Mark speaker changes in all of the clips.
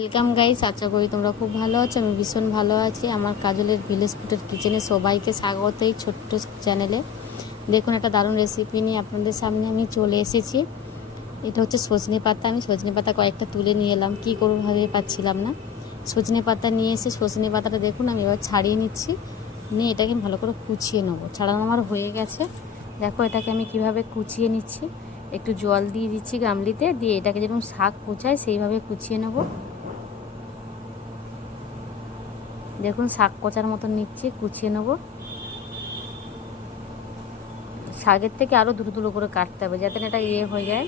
Speaker 1: Welcome guys আশা করি তোমরা খুব ভালো আছো। আমি ভীষণ ভালো আছি। আমার কাজলের ভিলেজ ফুটের কিচেনে সবাইকে স্বাগত এই ছোট্ট চ্যানেলে। দেখুন, একটা দারুণ রেসিপি নিয়ে আপনাদের সামনে আমি চলে এসেছি। এটা হচ্ছে সজনে পাতা। আমি সজনে পাতা কয়েকটা তুলে নিয়ে এলাম। কী করব ভাবে পাচ্ছিলাম না। সজনে পাতা নিয়ে এসে সজনে পাতাটা দেখুন, আমি এবার ছাড়িয়ে নিচ্ছি। নিয়ে এটাকে ভালো করে কুচিয়ে নেব। ছাড়ানো আমার হয়ে গেছে। দেখো, এটাকে আমি কীভাবে কুচিয়ে নিচ্ছি। একটু জল দিয়ে দিচ্ছি গামলিতে। দিয়ে এটাকে যেরকম শাক কুচায় সেইভাবে কুচিয়ে নেব। দেখুন, শাক কচার মতন নিচ্ছি, কুচিয়ে নেব। শাকের থেকে আরও দুটো দুটো করে কাটতে হবে, যাতে এটা ইয়ে হয়ে যায়।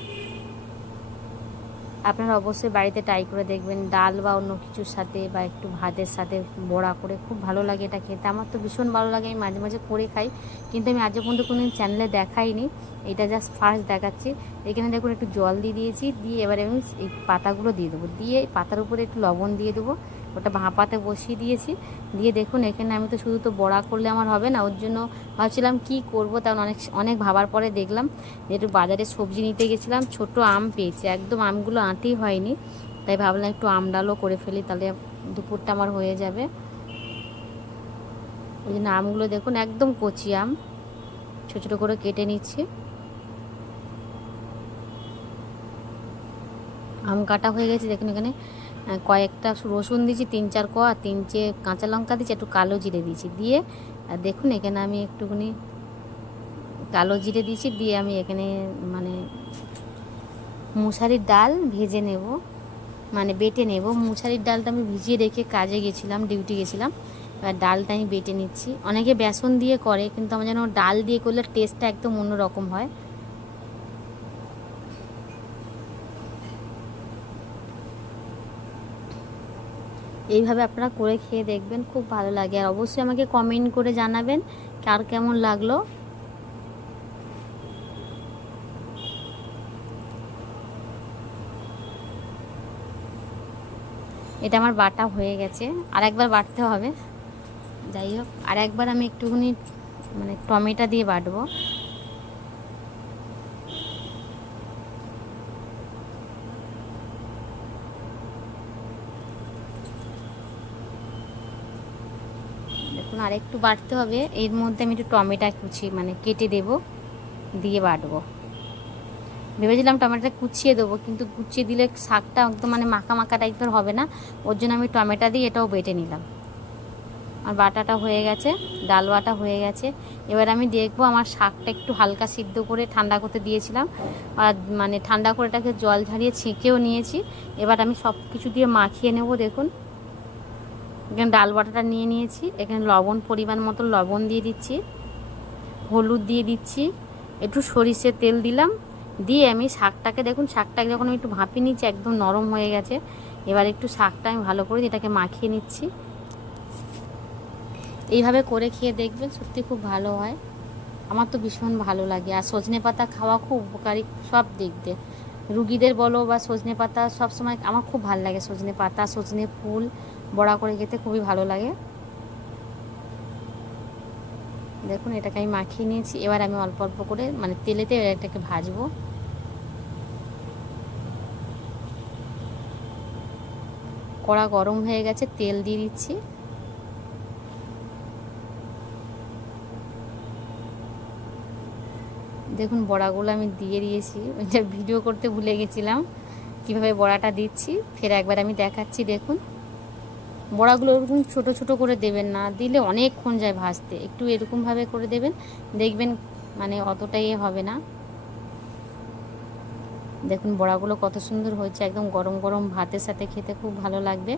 Speaker 1: আপনারা অবশ্যই বাড়িতে ট্রাই করে দেখবেন, ডাল বা অন্য কিছুর সাথে বা একটু ভাতের সাথে বড়া করে খুব ভালো লাগে এটা খেতে। আমার তো ভীষণ ভালো লাগে, আমি মাঝে মাঝে করে খাই, কিন্তু আমি আজও পর্যন্ত কোনো চ্যানেলে দেখাইনি। এটা জাস্ট ফার্স্ট দেখাচ্ছি। এখানে দেখুন, একটু জল দিয়ে দিয়েছি, দিয়ে এবারে আমি এই পাতাগুলো দিয়ে দেবো। দিয়ে পাতার উপরে একটু লবণ দিয়ে দেবো। ওটা ভাপাতে বসিয়ে দিয়েছি। দিয়ে দেখুন, এখানে আমি তো শুধু তো বড়া করলে আমার হবে না, ওর জন্য ভাবছিলাম কি করব তখন অনেক অনেক ভাবার পরে দেখলাম যে একটু বাজারে সবজি নিতে গেছিলাম ছোট আম পেয়েছি। একদম আমগুলো আঁটি হয়নি, তাই ভাবলাম একটু আম ডালও করে ফেলি, তাহলে দুপুরটা আমার হয়ে যাবে। ওই জন্য আমগুলো দেখুন, একদম কচি আম, ছোটো ছোটো করে কেটে নিচ্ছি। আম কাটা হয়ে গেছে, দেখুন এখানে কয়েকটা রসুন দিয়েছি, তিন চার কোয়া, তিন চে কাঁচা লঙ্কা দিয়েছি, একটু কালো জিরে দিয়েছি। দিয়ে আর দেখুন এখানে আমি একটুখানি কালো জিরে দিয়েছি, দিয়ে আমি এখানে মানে মুসারির ডাল ভেজে নেব মানে বেটে নেব। মুসারির ডালটা আমি ভিজিয়ে রেখে কাজে গেছিলাম, ডিউটি গেছিলাম, এবার ডালটা আমি বেটে নিচ্ছি। অনেকে বেসন দিয়ে করে, কিন্তু আমার যেন ডাল দিয়ে করলে টেস্টটা একদম অন্যরকম হয়। এইভাবে আপনারা করে খেয়ে দেখবেন, খুব ভালো লাগে। আর অবশ্যই আমাকে কমেন্ট করে জানাবেন কার কেমন লাগল। এটা আমার বাটা হয়ে গেছে। আর একবার বাটতে হবে। যাই হোক, আর একবার আমি একটুখানি মানে টমেটো দিয়ে বাটবো। দেখুন আর একটু বাটতে হবে। এর মধ্যে আমি একটু টমেটো কুচি মানে কেটে দেব, দিয়ে বাটবো। ভেবেছিলাম টমেটোটা কুচিয়ে দেবো, কিন্তু কুচিয়ে দিলে শাকটা একদম মানে মাখা মাখা টাইপের হবে না। ওর জন্য আমি টমেটো দিয়ে এটাও বেটে নিলাম। আর বাটাটা হয়ে গেছে ডাল বাটা হয়ে গেছে। এবার আমি দেখব আমার শাকটা একটু হালকা সিদ্ধ করে ঠান্ডা করতে দিয়েছিলাম। আর মানে ঠান্ডা করে এটাকে জল ঝারিয়ে ছেঁকেও নিয়েছি। এবার আমি সব কিছু দিয়ে মাখিয়ে নেব, দেখুন। এখানে ডাল বাটাটা নিয়ে নিয়েছি। এখানে লবণ, পরিমাণ মতো লবণ দিয়ে দিচ্ছি। হলুদ দিয়ে দিচ্ছি। একটু সরিষের তেল দিলাম। দিয়ে আমি শাকটাকে, দেখুন শাকটাকে যখন আমি একটু ভাপিয়ে নিচ্ছি, একদম নরম হয়ে গেছে। এবার একটু শাকটা আমি ভালো করে এটাকে মাখিয়ে নিচ্ছি। এইভাবে করে খেয়ে দেখবেন সত্যি খুব ভালো হয়। আমার তো ভীষণ ভালো লাগে। আর সজনে পাতা খাওয়া খুব উপকারী সব দিক দিয়ে। রুগীদের বলো বা সজনে পাতা সবসময়, আমার খুব ভালো লাগে সজনে পাতা, সজনে ফুল বড়া করে খেতে খুবই ভালো লাগে। দেখুন, এটাকে আমি মাখিয়ে নিয়েছি। এবার আমি অল্প অল্প করে মানে তেলেতে এটাকে ভাজবো। কড়া গরম হয়ে গেছে, তেল দিয়ে দিচ্ছি। দেখুন, বড়াগুলো আমি দিয়ে দিয়েছি। ভিডিও করতে ভুলে গেছিলাম। কীভাবে বড়াটা দিচ্ছি, ফের একবার আমি দেখাচ্ছি, দেখুন। বড়াগুলো ওরকম ছোটো ছোটো করে দেবেন না, দিলে অনেকক্ষণ যায় ভাজতে। একটু এরকমভাবে করে দেবেন, দেখবেন মানে অতটাই হবে না। দেখুন বড়াগুলো কত সুন্দর হয়েছে, একদম গরম গরম ভাতের সাথে খেতে খুব ভালো লাগবে।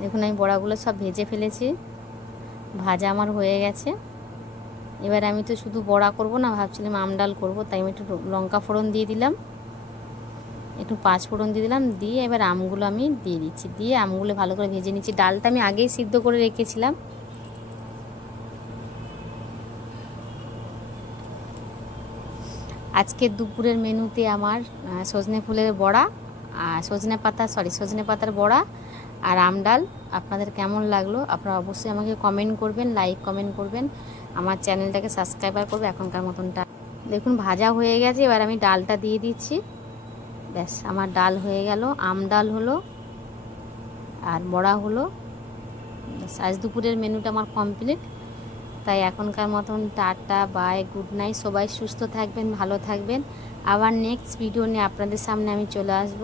Speaker 1: দেখুন আমি বড়াগুলো সব ভেজে ফেলেছি, ভাজা আমার হয়ে গেছে। এবার আমি তো শুধু বড়া করব না, ভাবছিলাম আমডাল করব, তাই আমি একটু লঙ্কা ফোড়ন দিয়ে দিলাম। একটু পাঁচ ফোড়ন দিয়ে দিলাম, দিয়ে এবার আমগুলো আমি দিয়ে দিচ্ছি। দিয়ে আমগুলো ভালো করে ভেজে নিচ্ছি। ডালটা আমি আগেই সিদ্ধ করে রেখেছিলাম। আজকের দুপুরের মেনুতে আমার সজনে ফুলের বড়া আর সজনে পাতা সরি সজনে পাতার বড়া আর আমডাল আপনাদের কেমন লাগল? আপনারা অবশ্যই আমাকে কমেন্ট করবেন লাইক কমেন্ট করবেন। আমার চ্যানেলটাকে সাবস্ক্রাইবার করবে এখনকার মতনটা। দেখুন, ভাজা হয়ে গেছে। এবার আমি ডালটা দিয়ে দিচ্ছি। ব্যাস, আমার ডাল হয়ে গেল, আম ডাল হলো আর বড়া হলো। আজ দুপুরের মেনুটা আমার কমপ্লিট তাই এখনকার মতন টাটা বাই গুড নাইট সবাই সুস্থ থাকবেন, ভালো থাকবেন। আবার নেক্সট ভিডিও নিয়ে আপনাদের সামনে আমি চলে আসব।